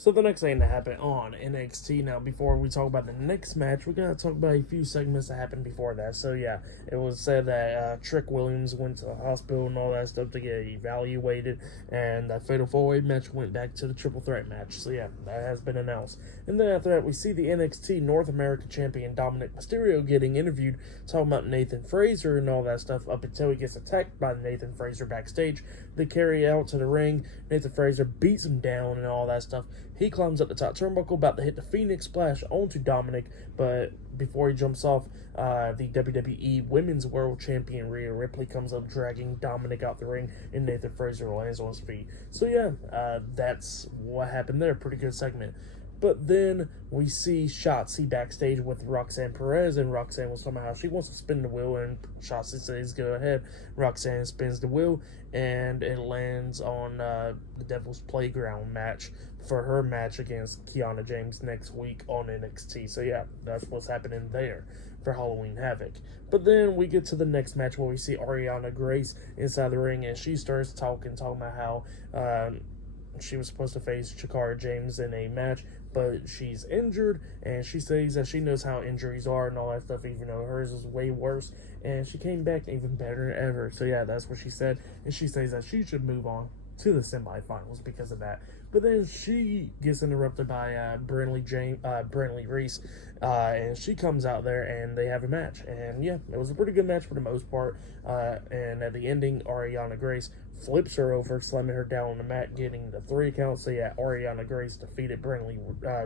So the next thing that happened on NXT. Now, before we talk about the next match, we're gonna talk about a few segments that happened before that. So yeah, it was said that Trick Williams went to the hospital and all that stuff to get evaluated, and that Fatal 4-Way match went back to the Triple Threat match. So yeah, that has been announced. And then after that, we see the NXT North America Champion Dominic Mysterio getting interviewed, talking about Nathan Fraser and all that stuff, up until he gets attacked by Nathan Fraser backstage. They carry out to the ring. Nathan Fraser beats him down and all that stuff. He climbs up the top turnbuckle, about to hit the Phoenix Splash onto Dominic, but before he jumps off, the WWE Women's World Champion Rhea Ripley comes up, dragging Dominic out the ring, and Nathan Fraser lands on his feet. So yeah, that's what happened there. Pretty good segment. But then we see Shotzi backstage with Roxanne Perez, and Roxanne was talking about how she wants to spin the wheel, and Shotzi says, go ahead. Roxanne spins the wheel, and it lands on the Devil's Playground match for her match against Kiana James next week on NXT. So yeah, that's what's happening there for Halloween Havoc. But then we get to the next match where we see Arianna Grace inside the ring, and she starts talking about how she was supposed to face Chikara James in a match, but she's injured, and she says that she knows how injuries are and all that stuff, even though hers is way worse, and she came back even better than ever. So yeah, that's what she said, and she says that she should move on to the semifinals because of that. But then she gets interrupted by Brinley Reece, and she comes out there and they have a match. And yeah, it was a pretty good match for the most part. And at the ending, Arianna Grace flips her over, slamming her down on the mat, getting the 3 count. So yeah, Arianna Grace defeated Brinley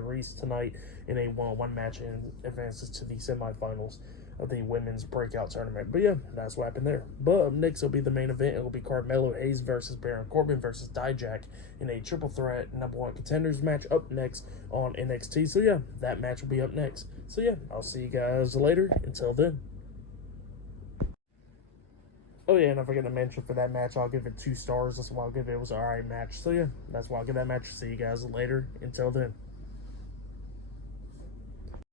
Reece tonight in a 1-on-1 match and advances to the semifinals of the women's breakout tournament. But yeah, that's what happened there. But up next will be the main event. It will be Carmelo Hayes versus Baron Corbin versus Dijak in a triple threat #1 contenders match up next on NXT. So yeah, that match will be up next. So yeah, I'll see you guys later. Until then. Oh yeah, and I forgot to mention for that match, I'll give it 2 stars. That's why I'll give it. It was an alright match. So yeah, that's why I'll give that match. See you guys later. Until then.